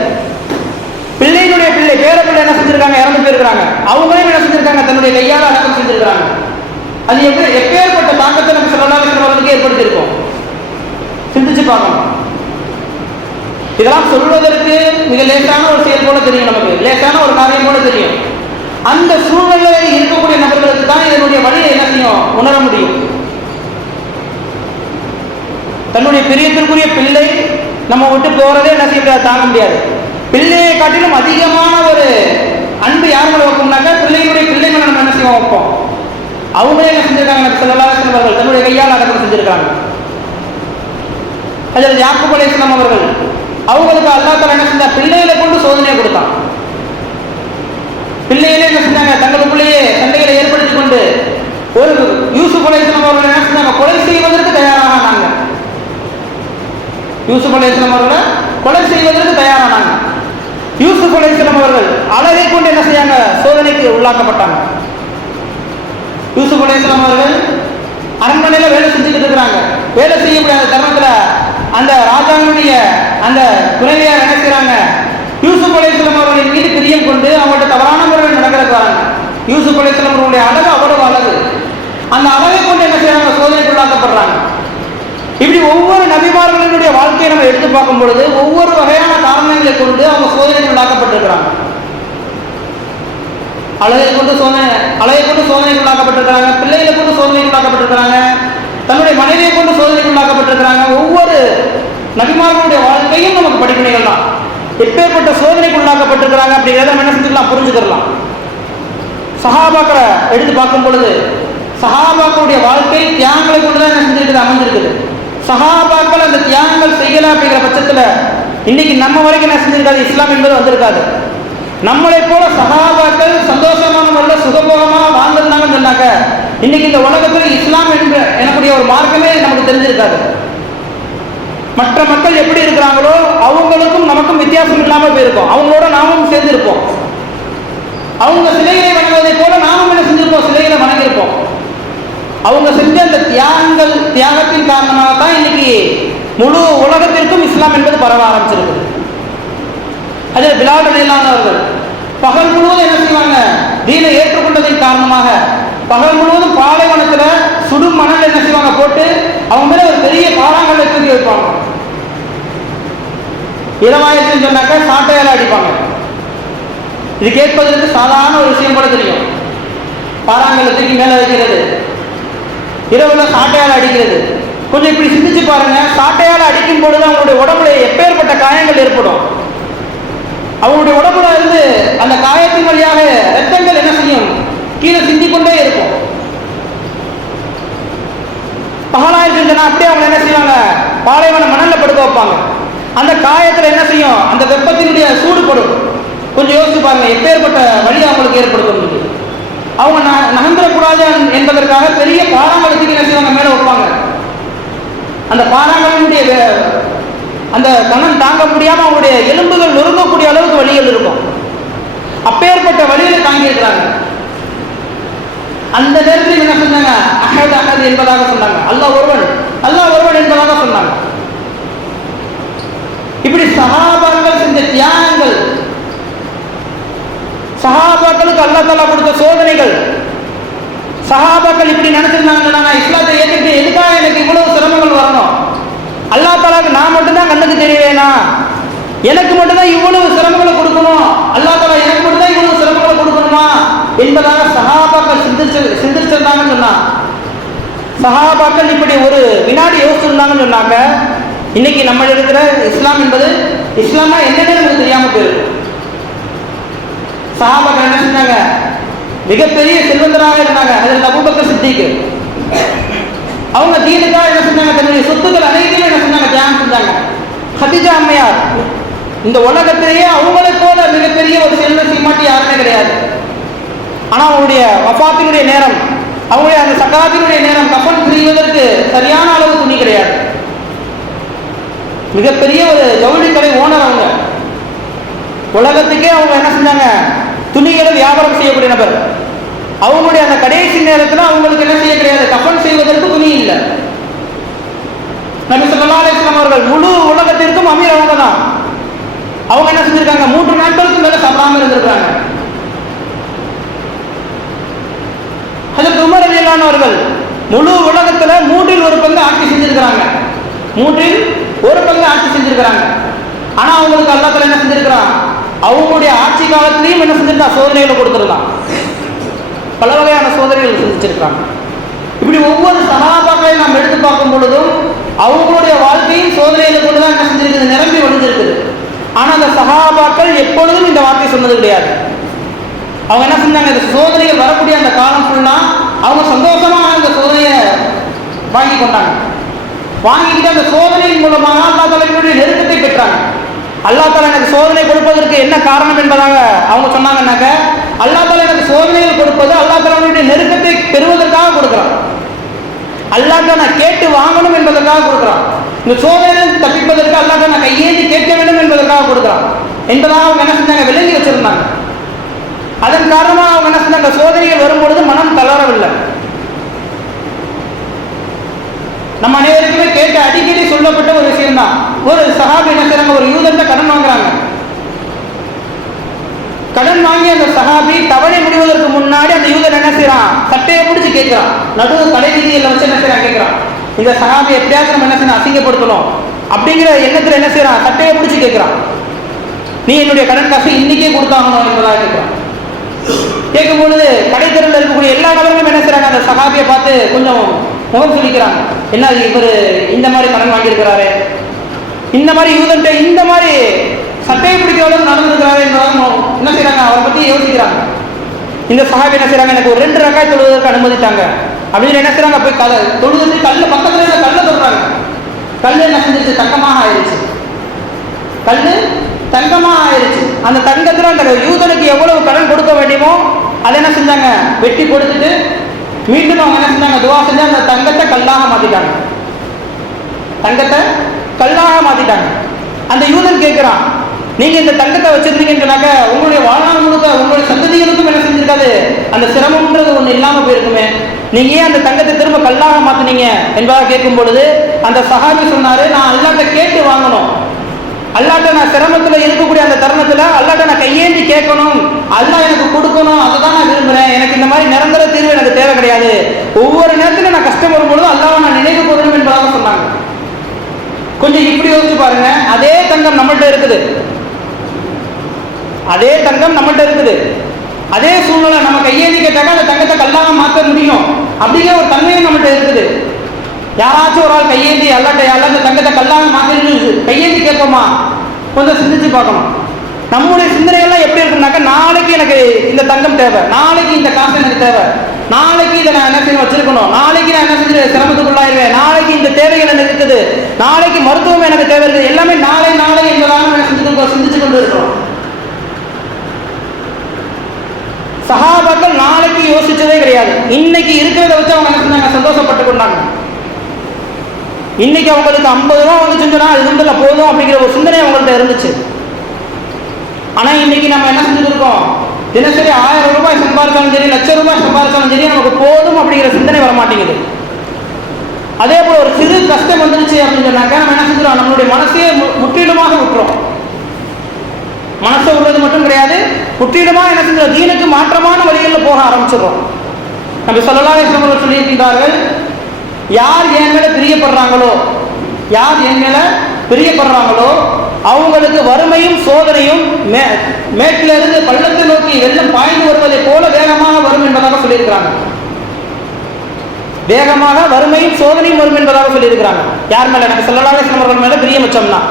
பிள்ளையினுடைய பிள்ளை, பேரப்பிள்ளை என்ன செஞ்சிருக்காங்க? இறந்து போயிருக்கிறாங்க. அவங்களையும் என்ன செஞ்சிருக்காங்க? தன்னுடைய கையால் அடக்கம் செஞ்சிருக்கிறாங்க. அது எப்பேற்பட்ட தாக்கத்தை நம்ம ஸல்லல்லாஹு அலைஹி வஸல்லம் அவர்களுக்கு ஏற்படுத்தியிருக்கோம். சிந்திச்சு பார்க்கணும். இதெல்லாம் சொல்வதற்கு மிக லேசான ஒரு செயல் போல தெரியும், நமக்கு லேசான ஒரு காரியம் போல தெரியும். அந்த சூழ்நிலையில் இருக்கக்கூடிய நபர்களுக்கு தான் இதனுடைய வழியை என்ன செய்யும்? உணர முடியும். தன்னுடைய பிரியத்திற்குரிய பிள்ளை நம்ம விட்டு போறதே என்ன செய்ய முடியாது, தாங்க முடியாது. பிள்ளையை காட்டிலும் அதிகமான ஒரு அன்பு யார் மேல வைப்போம்னாக்கா பிள்ளைகளுடைய பிள்ளை மேல நம்ம என்ன செய்வோம்? வைப்போம். அவங்களே என்ன செஞ்சிருக்காங்க? நபி ஸல்லல்லாஹு அலைஹி வஸல்லம் அவர்கள் தன்னுடைய கையால் அடக்கம் செஞ்சிருக்காங்க. ஹஜ்ரத் யாக்கூப் அலைஹிஸ்ஸலாம் அவர்கள், அவங்களுக்கு அல்லாஹ் தஆலா என்ன செஞ்சா? பிள்ளைகளை கொண்டு சோதனையை கொடுத்தான். பிள்ளைகளே என்ன செஞ்சாங்க? தங்களுக்குள்ளேயே சண்டைகளை ஏற்படுத்திக் கொண்டு ஒரு யூசுப் அலைஹிஸ்ஸலாம் அவர்கள் என்ன செஞ்சாங்க? கொலை செய்வதற்கு தயாரானாங்க. யூசுப் அலைஹிஸ்ஸலாம் அவர்களை கொலை செய்வதற்கு தயாரானாங்க. யூசுப் அலைஹிஸ்ஸலாம் அவர்கள் அழகை கொண்டு என்ன செய்யாங்க? சோதனைக்கு உள்ளாக்கப்பட்டாங்க. யூசுப் அலைஹிஸ்ஸலாம் அவர்கள் அரண்மனையில வேலை செஞ்சுக்கிட்டு இருக்கிறாங்க. வேலை செய்யக்கூடிய அந்த தருணத்துல அந்த ராஜாவினுடைய அந்த துணைவியார் என்ன செய்யறாங்க? யூசுப் அலைஹிஸ்ஸலாம் அவர்களின் மீது பிரியம் கொண்டு அவங்கள்ட்ட தவறான முறையில் நடக்கிறதுக்கு வராங்க. யூசுப் அலைஹிஸ்ஸலாம் அவர்களுடைய அழகு அவ்வளவு அழகு. அந்த அழகை கொண்டு என்ன செய்யறாங்க? சோதனைக்குள்ளாக்கப்படுறாங்க. இப்படி ஒவ்வொரு நபிமார்களுடைய வாழ்க்கையை நம்ம எடுத்து பார்க்கும் பொழுது ஒவ்வொரு வகையான காரணங்களை கொண்டு அவங்க சோதனைக்குள்ளாக்கப்பட்டிருக்கிறாங்க. அழகை கொண்டு சோதனைக்குள்ளாக்கப்பட்டிருக்கிறாங்க, பிள்ளைகளை கொண்டு சோதனைக்குள்ளாக்கப்பட்டிருக்கிறாங்க, தன்னுடைய மனைவியை கொண்டு சோதனைக்குள்ளாக்கப்பட்டிருக்கிறாங்க. ஒவ்வொரு நபிமார்களுடைய வாழ்க்கையும் நமக்கு படிப்பினைகள் தான். எப்பேற்பட்ட சோதனைக்குள்ளாக்கப்பட்டிருக்கிறாங்க அப்படிங்கிறத நம்ம என்ன செஞ்சுக்கலாம்? புரிஞ்சுக்கலாம். சஹாபாக்களை எடுத்து பார்க்கும் பொழுது சஹாபாக்களுடைய வாழ்க்கை தியாகங்களை கொண்டுதான் என்ன செஞ்சிருக்குது? அமைஞ்சிருக்குது. சஹாபாக்கள் அந்த தியாகங்கள் செய்யலாம் அப்படிங்கிற பட்சத்தில் இன்னைக்கு நம்ம வரைக்கும் என்ன செஞ்சிருக்காது? இஸ்லாம் என்பது வந்திருக்காது. நம்மளை போல சஹாபாக்கள் சந்தோஷமான முறையில் சுகபோகமாக வாழ்ந்திருந்தாங்கன்னு சொன்னாக்க இன்னைக்கு இந்த உலகத்தில் இஸ்லாம் எனக்கூடிய ஒரு மார்க்கமே நமக்கு தெரிஞ்சிருக்காது. மற்ற மக்கள் எப்படி இருக்கிறாங்களோ அவங்களுக்கும் நமக்கும் வித்தியாசம் இல்லாமல் போயிருக்கோம். அவங்களோட நாமும் சேர்ந்திருப்போம். அவங்க சிலைகளை வணங்குவதை போல நாமும் என்ன செஞ்சிருப்போம், சிலைகளை வணங்கியிருப்போம். அவங்க செஞ்ச அந்த தியாகத்தின் காரணமாக தான் இன்னைக்கு முழு உலகத்திற்கும் இஸ்லாம் என்பது பரவ ஆரம்பிச்சிருக்கு. அதில் பிலால் ரலியல்லாஹு அவர்கள் பகல் முழுவதும் என்ன செய்வாங்க, தீனை ஏற்றுக்கொண்டதின் காரணமாக பகல் முழுவதும் பாலைவனத்தில் சுடும் மணல் என்ன செய்வாங்க போட்டு அவங்க மேல ஒரு பெரிய பாறாங்கல்லை தூக்கி வைப்பாங்க. இரவாயிரத்துன்னு சொன்னாக்க சாட்டையால் அடிப்பாங்க. இது கேட்பதற்கு சாதாரண ஒரு விஷயம் கூட தெரியும். பாறாங்கல்லை தூக்கி மேலே வைக்கிறது, இரவுல சாட்டையால் அடிக்கிறது. கொஞ்சம் இப்படி சிந்திச்சு பாருங்க. சாட்டையால் அடிக்கும் பொழுது அவங்களுடைய உடம்புல எப்பேற்பட்ட காயங்கள் ஏற்படும். அவங்களுடைய உடம்புல இருந்து அந்த காயத்தின் வழியாக ரத்தங்கள் என்ன செய்யும், கீழே சிந்திக்கொண்டே இருக்கும். பகலாயிருச்சுன்னா அப்படியே அவங்க என்ன செய்வாங்க, பாலைவன மணல்ல படுக்க வைப்பாங்க. அந்த காயத்தில் என்ன செய்யும், அந்த வெப்பத்தினுடைய சூடுபடும். கொஞ்சம் யோசிச்சு பாருங்க எப்பேற்பட்ட வழி அவங்களுக்கு ஏற்படுத்தும். அவங்க நகர்ந்துடக்கூடாது என்பதற்காக பெரிய பாறாங்கலத்துக்கு என்ன செய்வாங்க, மேலே வைப்பாங்க. அந்த பாறாங்கலினுடைய அந்த கணம் தாங்க முடியாம அவங்களுடைய எலும்புகள் நொறுங்கக்கூடிய அளவுக்கு வலிகள் இருக்கும். அப்பேற்பட்ட வலிகளை தாங்கி இருக்கிறாங்க. அந்த நேரத்தில் என்ன சொன்னாங்க, அஹத் அஹத் என்பதாக சொன்னாங்க. அல்லாஹ் ஒருவன், அல்லாஹ் ஒருவன் என்பதாக சொன்னாங்க. இப்படி சஹாபாக்கள் செஞ்ச தியாகங்கள், சஹாபாக்களுக்கு அல்லாஹ் தஆலா கொடுத்த சோதனைகள், சஹாபாக்கள் இப்படி நினைச்சிருந்தாங்கன்னா நான் இஸ்லாத்தை ஏற்றுக்கிட்டு எதுக்காக எனக்கு இவ்வளவு சிரமங்கள் வரணும், அல்லாஹ் தஆலாக்கு நான் மட்டும்தான் கண்ணுக்கு தெரியவேனா, எனக்கு மட்டும்தான் இவ்வளவு சிரமங்களை கொடுக்கணும், அல்லாஹ் தஆலா எனக்கு மட்டும்தான் இவ்வளவு சிரமங்களை கொடுக்கணுமா என்பதாக சஹாபாக்கள் சிந்திச்சிருந்தாங்கன்னு சொன்னா, சஹாபாக்கள் இப்படி ஒரு வினாடி யோசிச்சிருந்தாங்கன்னு சொன்னாங்க, இன்னைக்கு நம்ம இருக்கிற இஸ்லாம் என்பது இஸ்லாமா என்னன்னு நமக்கு தெரியாம போயிருக்கு. சஹாபாக்கள் என்ன செஞ்சாங்க, மிகப்பெரிய செல்வந்தராக இருந்தாங்க. அதில் அபூபக்கர் சித்திக் அவங்க தீனுக்காக என்ன செஞ்சாங்க, தன்னுடைய சொத்துக்கள் அனைத்தையும் என்ன செஞ்சாங்க, தியாகம் செஞ்சாங்க. ஹதீஜா அம்மையார் இந்த உலகத்திலேயே அவங்களை போல மிகப்பெரிய ஒரு செல்வ சீமாட்டி யாருமே கிடையாது. ஆனால் அவங்களுடைய வஃபாத்தினுடைய நேரம், அவங்களுடைய அந்த சக்கராத்தினுடைய நேரம், கஃபன் செய்வதற்கு சரியான அளவு துணி கிடையாது. மிகப்பெரிய ஒரு ஜவுளி கடை ஓனர் அவங்க. உலகத்துக்கே அவங்க என்ன செஞ்சாங்க, துணிகளை வியாபாரம் செய்யக்கூடிய நபர். அவங்களுடைய அந்த கடைசி நேரத்தில் அவங்களுக்கு என்ன செய்ய கிடையாது, கஃபன் செய்வதற்கு துணி இல்லை. நபி ஸல்லல்லாஹு அலைஹி வஸல்லம் அவர்கள் முழு உலகத்திற்கும் அமீர் அவங்க தான். அவங்க என்ன செஞ்சிருக்காங்க, 3 நாட்களுக்கு மேல சாப்பிடாம இருந்திருக்காங்க. ஹஜ்ரத் உமர் ரலியல்லாஹு அவர்கள் முழு உலகத்துல 1/3 ஆட்சி செஞ்சிருக்கிறாங்க. 1/3 ஆட்சி செஞ்சிருக்கிறாங்க. ஆனா அவங்களுக்கு அல்லாஹ் தஆலா என்ன செஞ்சிருக்கிறான், அவங்களுடைய ஆட்சி காலத்திலையும் என்ன செஞ்சிருக்கா, சோதனைகளை கொடுத்துருந்தான். பல வகையான சோதனைகள் செஞ்சிருக்காங்க. இப்படி ஒவ்வொரு சஹாபாக்களையும் நாம் எடுத்து பார்க்கும் பொழுதும் அவங்களுடைய வாழ்க்கையும் சோதனைகளை கொண்டுதான் என்ன செஞ்சிருக்குது, நிரம்பி வழிஞ்சிருக்குது. ஆனா அந்த சஹாபாக்கள் எப்பொழுதும் இந்த வார்த்தை சொன்னது கிடையாது. அவங்க என்ன செஞ்சாங்க, இந்த சோதனைகள் வரக்கூடிய அந்த காலம் ஃபுல்லா அவங்க சந்தோஷமாக அந்த சோதனையை வாங்கி கொண்டாங்க. வாங்கிக்கிட்டு அந்த சோதனையின் மூலமாக அல்லாஹ் தஆலாவுடைய நெருக்கத்தை பெற்றாங்க. அல்லாஹ் தஆலா எனக்கு சோதனை கொடுப்பதற்கு என்ன காரணம் என்பதாக அவங்க சொன்னாங்கன்னாக்க, அல்லாஹ் தஆலா எனக்கு சோதனைகள் கொடுப்பது அல்லாஹ் தஆலாவுடைய நெருக்கத்தை பெறுவதற்காக கொடுக்குறான். அல்லாஹ் நான் கேட்டு வாங்கணும் என்பதற்காக கொடுக்குறான். இந்த சோதனையில் தப்பிப்பதற்கு அல்லாஹ் நான் கையேந்தி கேட்க வேண்டும் என்பதற்காக கொடுக்குறான் என்பதாக அவங்க என்ன செஞ்சாங்க, விளங்கி வச்சிருந்தாங்க. அதன் காரணமாக அவங்க என்ன செஞ்சாங்க, சோதனைகள் வரும்பொழுது மனம் தளரவில்லை. நம்ம அனைவருக்குமே கேட்க அடிக்கடி சொல்லப்பட்ட ஒரு விஷயம் தான். ஒரு சஹாபி என்ன செய்றாங்க, ஒரு யூதன்ட்ட கடன் வாங்குறாங்க. கடன் வாங்கி அந்த சஹாபி தவணை முடிவதற்கு முன்னாடி அந்த யூதன் என்ன செய்யறான், சட்டையை பிடிச்சி கேட்கிறான். நடுவு கடைவீதியில் வச்சு என்ன செய்யறான், கேட்கிறான். இந்த சஹாபி எப்படியாவது நம்ம என்ன செய்யணும், அசிங்கப்படுத்தணும் அப்படிங்கிற எண்ணத்தில் என்ன செய்யறான், சட்டையை பிடிச்சி கேட்கிறான். நீ என்னுடைய கடன் காசு இன்னைக்கே கொடுத்தாகணும் என்பதாக கேட்கிறான். கேட்கும் பொழுது கடைத்தெருவில் இருக்கக்கூடிய எல்லா நபர்களும் என்ன செய்யறாங்க, அந்த சஹாபியை பார்த்து கொஞ்சம் முகம் சொல்லிக்கிறாங்க. என்ன இவர் இந்த மாதிரி கடன் வாங்கியிருக்கிறாரு, இந்த மாதிரி யூதன்ட்ட இந்த மாதிரி சட்டையை பிடிக்கிற அளவுக்கு நடந்திருக்கிறாரு என்பதாக என்ன செய்யறாங்க, அவரை பத்தி யோசிக்கிறாங்க. இந்த சஹாபி என்ன செய்யறாங்க, எனக்கு ஒரு 2 ரக்காத் தொழுவதற்கு அனுமதித்தாங்க அப்படின்னு என்ன செய்யறாங்க, போய் தொழுது கல்லு பக்கத்துல கல்லை தொடுறாங்க. கல் என்ன செஞ்சிருச்சு, தக்கமாக ஆயிடுச்சு. கல் தங்கமா ஆயிடுச்சு. அந்த தங்கத்துல அந்த யூதனுக்கு எவ்வளவு கடன் கொடுக்க வேண்டுமோ அதை என்ன செஞ்சாங்க, வெட்டி கொடுத்துட்டு மீண்டும் அவங்க என்ன செஞ்சாங்க, துவா செஞ்சு அந்த தங்கத்தை கல்லாக மாத்திட்டாங்க. தங்கத்தை கல்லாக மாத்திட்டாங்க. அந்த யூதன் கேட்கிறான், நீங்க இந்த தங்கத்தை வச்சிருந்தீங்கன்னு சொன்னாக்க உங்களுடைய வாழ்நாள் முழுக்க உங்களுடைய சந்ததிகளுக்கும் என்ன செஞ்சிருக்காது, அந்த சிரமம்ன்றது ஒண்ணு இல்லாம போயிருக்குமே, நீங்க ஏன் அந்த தங்கத்தை திரும்ப கல்லாக மாத்தினீங்க என்பதாக கேட்கும் பொழுது அந்த சஹாபி சொன்னாரு, நான் அல்லாஹ்ட்ட கேட்டு வாங்கணும், அல்லாஹ்ட்ட நான் சிரமத்துல இருக்கக்கூடிய அந்த தருணத்துல அல்லாஹ்ட்ட நான் கையேந்தி கேட்கணும், அல்லாஹ் எனக்கு கொடுக்கணும், அதுதான் நான் விரும்புறேன். எனக்கு இந்த மாதிரி நிரந்தர தீர்வு எனக்கு தேவை கிடையாது. ஒவ்வொரு நேரத்திலும் நான் கஷ்டம் வரும்பொழுது அல்லாஹ்வை நான் நினைவு கூறணும் என்பதாக சொன்னாங்க. கொஞ்சம் இப்படி யோசிச்சு பாருங்க, அதே தங்கம் நம்மள்ட்ட இருக்குது, அதே தங்கம் நம்மள்ட்ட இருக்குது, அதே சூழ்நிலை நம்ம கையேந்தி கேட்டாக்க அந்த தங்கத்தை கல்லாக மாற்ற முடியும் அப்படிங்கிற ஒரு தன்மையும் நம்மள்ட்ட இருக்குது. யாராச்சும் ஒரு ஆள் கையேந்தி அல்லாட்ட அந்த தங்கத்தை கல்லாக மாற்றிட்டு கையேந்தி கேட்போமா? கொஞ்சம் சிந்திச்சு பார்க்கணும். நம்முடைய சிந்தனையெல்லாம் எப்படி இருக்குனாக்கா, நாளைக்கு எனக்கு இந்த தங்கம் தேவை, நாளைக்கு இந்த காசு எனக்கு தேவை, நாளைக்கு இதை நான் என்ன செய்ய வச்சிருக்கணும், நாளைக்கு நான் என்ன செஞ்சு சிரமத்துக்குள்ளாயிருவேன், நாளைக்கு இந்த தேவைகள் எனக்கு இருக்குது, நாளைக்கு மருத்துவம் எனக்கு தேவை இருக்குது, எல்லாமே நாளை நாளை என்பதாக சிந்திச்சு கொண்டு இருக்கிறோம். சஹாபாக்கள் நாளைக்கு யோசிச்சதே கிடையாது. இன்னைக்கு இருக்கிறத வச்சு அவங்க என்ன செஞ்சாங்க, சந்தோஷப்பட்டு கொண்டாங்க. இன்னைக்கு அவங்களுக்கு 50 ரூபா வந்து செஞ்சோன்னா அது போதும் அப்படிங்கிற ஒரு சிந்தனை அவங்கள்ட்ட இருந்துச்சு. ஆனா இன்னைக்கு நம்ம என்ன செஞ்சுட்டு இருக்கோம், தினசரி 1000 ரூபாய் சம்பாதிச்சாலும் சரி, லட்சம் ரூபாய் சம்பாதிச்சாலும் சரி, நமக்கு போதும் அப்படிங்கிற சிந்தனை வர மாட்டேங்குது. அதே போல ஒரு சிறு கஷ்டம் வந்துருச்சு அப்படின்னு சொன்னாக்க நம்ம என்ன செஞ்சிடும், நம்மளுடைய மனசையே முற்றிலுமாக விட்டுறோம். மனசை விடுறது மட்டும் கிடையாது, முற்றிலுமாக என்ன செஞ்சோம், தீனுக்கு மாற்றமான வழிகளில் போக ஆரம்பிச்சிடுறோம். நம்ம ஸல்லல்லாஹு அலைஹி வஸல்லம் சொல்லியிருக்கிறார்கள், யார் என் மேல பிரியப்படுறாங்களோ, யார் என் மேல பிரியப்படுறாங்களோ அவங்களுக்கு வறுமையும் சோதனையும் மேட்டில இருந்து பள்ளத்தை நோக்கி வெள்ளம் பாய்ந்து வருவதை போல வேகமாக வரும் என்பதாக சொல்லியிருக்கிறாங்க. வேகமாக வறுமையும் சோதனையும் வரும் என்பதாக சொல்லியிருக்கிறாங்க. யார் மேல? நம்ம ஸல்லல்லாஹு அலைஹி வஸல்லம் மேல பிரியம் வச்சோம்னா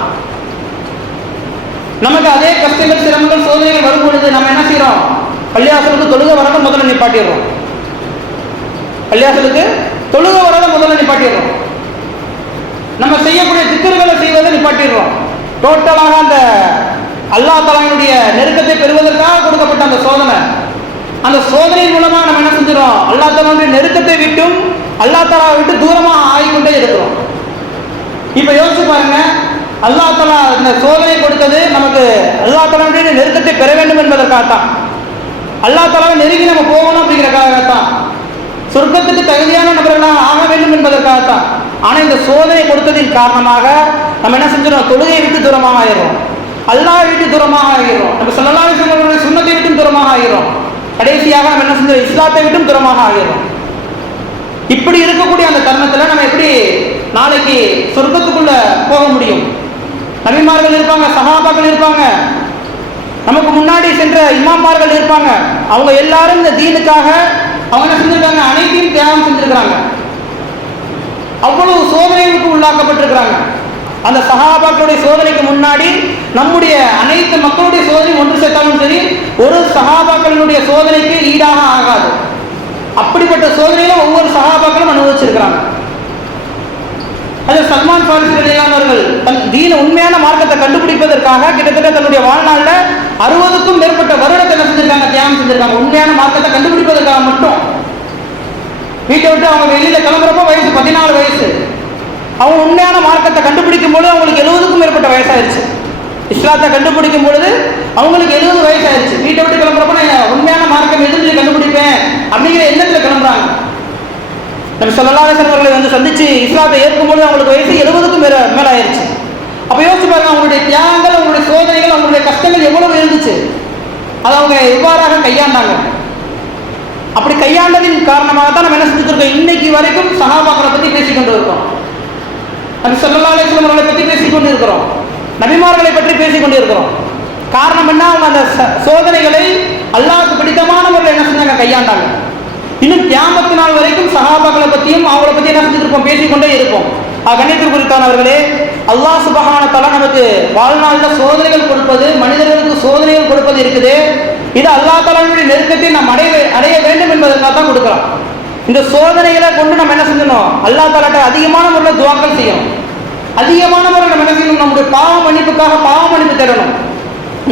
நமக்கு அதே கஷ்டங்கள் சிரமங்கள் சோதனைகள் வரும் பொழுது நம்ம என்ன செய்யறோம், பள்ளியாசலுக்கு தொழுக வரத முதல்ல நிப்பாட்டிடுறோம். பள்ளியாசலுக்கு தொழுக வரத முதல்ல நிப்பாட்டிடுறோம். நம்ம செய்யக்கூடிய திக்கர்களை செய்வதை நிப்பாட்டிடுறோம். டோட்டலாக அந்த அல்லாஹ் தஆலாவுடைய நெருக்கத்தை பெறுவதற்காக கொடுக்கப்பட்ட அந்த சோதனை, அந்த சோதனையின் மூலமாக நம்ம என்ன செஞ்சிடறோம், அல்லாஹ் தஆலாவுடைய நெருக்கத்தை விட்டும் அல்லாஹ் தஆலாவை விட்டு தூரமாக ஆகிக்கொண்டே இருக்கிறோம். இப்ப யோசிச்சு பாருங்க, அல்லாஹ் தஆலா இந்த சோதனை கொடுத்தது நமக்கு அல்லாஹ் தஆலாவுடைய நெருக்கத்தை பெற வேண்டும் என்பதற்காகத்தான், அல்லாஹ் தஆலாவை நெருங்கி நம்ம போகணும் அப்படிங்கிறதுக்காகத்தான், சொர்க்கத்துக்கு தகுதியான நபர்களாக ஆக வேண்டும் என்பதற்காகத்தான். ஆனா இந்த சோதனை கொடுத்ததின் காரணமாக நம்ம என்ன செஞ்சிடறோம், தொழுகையை விட்டு தூரமாக ஆகிறோம், அல்லாஹ்வை விட்டு தூரமாக ஆகிறோம், நம்ம ஸல்லல்லாஹு அலைஹி வஸல்லம் சுன்னத்தை விட்டும் தூரமாக ஆகிறோம், கடைசியாக நம்ம என்ன செஞ்சோம், இஸ்லாத்தை விட்டும் தூரமாக ஆகிறோம். இப்படி இருக்கக்கூடிய அந்த தருணத்துல நம்ம எப்படி நாளைக்கு சொர்க்கத்துக்குள்ள போக முடியும்? நபிமார்கள் இருப்பாங்க, சஹாபாக்கள் இருப்பாங்க, நமக்கு முன்னாடி சென்ற இமாமார்கள் இருப்பாங்க, அவங்க எல்லாரும் இந்த தீனுக்காக அவங்க என்ன செஞ்சிருக்காங்க, அனைத்தையும் தியாகம் செஞ்சிருக்கிறாங்க, அவ்வளவு சோதனைகளுக்கு உள்ளாக்கப்பட்டிருக்கிறாங்க. அந்த சஹாபாக்களுடைய சோதனைக்கு முன்னாடி நம்முடைய அனைத்து மக்களுடைய சோதனை ஒன்று சேர்த்தாலும் சரி, ஒரு சஹாபாக்களுடைய சோதனைக்கு ஈடாக ஆகாது. அப்படிப்பட்ட சோதனையில ஒவ்வொரு சஹாபாக்களும் அனுபவிச்சிருக்கிறாங்க. அது சல்மான் ஃபாரிஸி ரலியல்லாஹு அவர்கள் தன் தீன உண்மையான மார்க்கத்தை கண்டுபிடிப்பதற்காக கிட்டத்தட்ட தன்னுடைய வாழ்நாள்ல 60க்கும் மேற்பட்ட வருடத்தை என்ன செஞ்சிருக்காங்க, தியாகம் செஞ்சிருக்காங்க. உண்மையான மார்க்கத்தை கண்டுபிடிப்பதற்காக மட்டும் வீட்டை விட்டு அவங்க வெளியில கிளம்புறப்ப வயசு 14 வயசு. அவங்க உண்மையான மார்க்கத்தை கண்டுபிடிக்கும் பொழுது அவங்களுக்கு 70க்கும் மேற்பட்ட வயசாயிருச்சு. இஸ்லாத்தை கண்டுபிடிக்கும் பொழுது அவங்களுக்கு 70 வயசாயிருச்சு. வீட்டை விட்டு கிளம்புறப்ப நான் உண்மையான மார்க்கம் எதிர்த்து கண்டுபிடிப்பேன் அப்படிங்கிற எண்ணத்துல கிளம்புறாங்க. நம்ம ஸல்லல்லாஹு அலைஹி வஸல்லம் வந்து சந்திச்சு இஸ்லாத்தை ஏற்கும்போது அவங்களுக்கு வயசு 70க்கும் மேல ஆயிருச்சு. அப்ப யோசிச்சு பாருங்க, அவங்களுடைய தியாகங்கள், அவங்களுடைய சோதனைகள், அவங்களுடைய கஷ்டங்கள் எவ்வளவு இருந்துச்சு, அதை அவங்க எவ்வாறாக கையாண்டாங்க. அப்படி கையாண்டதின் காரணமாக தான் நம்ம என்ன செஞ்சுருக்கோம், இன்னைக்கு வரைக்கும் சஹாபாக்களை பத்தி பேசிக்கொண்டு இருக்கோம், நபி ஸல்லல்லாஹு அலைஹி வஸல்லம் அவர்களை பற்றி பேசிக்கொண்டு இருக்கிறோம், நபிமார்களை பற்றி பேசிக்கொண்டு இருக்கிறோம். காரணம் என்ன, அவங்க அந்த சோதனைகளை அல்லாஹ்வுக்கு பிடித்தமான முறையில் என்ன செஞ்சாங்க, கையாண்டாங்க. இன்னும் கியாமத்து நாள் வரைக்கும் சஹாபாக்களை பற்றியும் அவங்கள பற்றி என்ன செஞ்சிருப்போம், பேசிக்கொண்டே இருப்போம். கண்ணியத்திற்கு குறித்தானவர்களே, அல்லாஹ் சுப்ஹானஹு வ தஆலா நமக்கு வாழ்நாளில் சோதனைகள் கொடுப்பது, மனிதர்களுக்கு சோதனைகள் கொடுப்பது இருக்குது. இது அல்லாஹ் தஆலாவுடைய நெருக்கத்தை நாம் அடைய வேண்டும் என்பதற்காக தான் கொடுக்குறோம். இந்த சோதனைகளை கொண்டு நம்ம என்ன செஞ்சணும், அல்லாஹ் தஆலாட்ட அதிகமான முறையில் துஆக்கள் செய்யணும். அதிகமான முறையில் நம்ம என்ன செய்யணும், நம்முடைய பாவ மன்னிப்புக்காக பாவ மன்னிப்பு தேடணும்.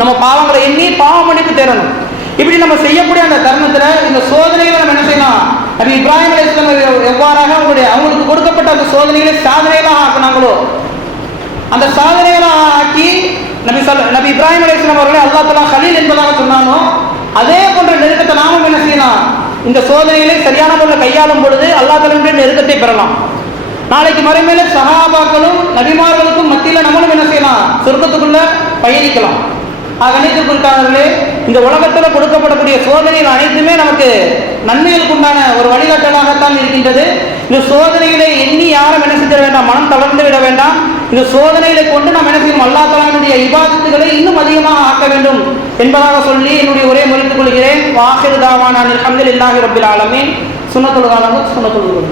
நம்ம பாவங்களை எண்ணி பாவ மன்னிப்பு தேடணும். இப்படி நம்ம செய்யக்கூடிய அந்த தருணத்துல இந்த சோதனைகளை நம்ம என்ன செய்யலாம்? நபி இப்ராஹிம் அலைஹிஸ்ஸலாம் எவ்வாறாக அவங்களுக்கு கொடுக்கப்பட்ட அந்த சோதனைகளை சாதனைகளாக ஆக்கினாங்களோ, அந்த சாதனைகளாக ஆக்கி நபி இப்ராஹிம் அலைஹிஸ்ஸலாம் அவர்களை அல்லாஹ் தஆலா கலீல் என்பதாக சொன்னானோ, அதே போன்ற நெருக்கத்தை நாமும் என்ன செய்யலாம்? இந்த சோதனைகளை சரியான முறையில் கையாளும் பொழுது அல்லாஹ் தஆலாவுடைய நெருக்கத்தை பெறலாம். நாளைக்கு மறுமையில சஹாபாக்களும் நபிமார்களுக்கும் மத்தியில் நம்மளும் என்ன செய்யலாம்? சொர்க்கத்துக்குள்ள பயணிக்கலாம். கணித்துக்குள்ளார்களே, இந்த உலகத்தில் கொடுக்கப்படக்கூடிய சோதனைகள் அனைத்துமே நமக்கு நன்மைகளுக்கு உண்டான ஒரு வழிகாட்டலாகத்தான் இருக்கின்றது. இந்த சோதனைகளை எண்ணி யாரும் என்ன செஞ்சிட வேண்டாம், மனம் தளர்ந்து விட வேண்டாம். இந்த சோதனைகளை கொண்டு நாம் என்ன செய்யும்? அல்லாஹ் தஆலாவுடைய இபாதத்துகளை இன்னும் அதிகமாக ஆக்க வேண்டும் என்பதாக சொல்லி என்னுடைய உரையை முடித்துக் கொள்கிறேன். வாஹிரு தாவானா அல்ஹம்துலில்லாஹி ரப்பில் ஆலமீன். சுன்னத்துல் காலம் சுன்னத்துல்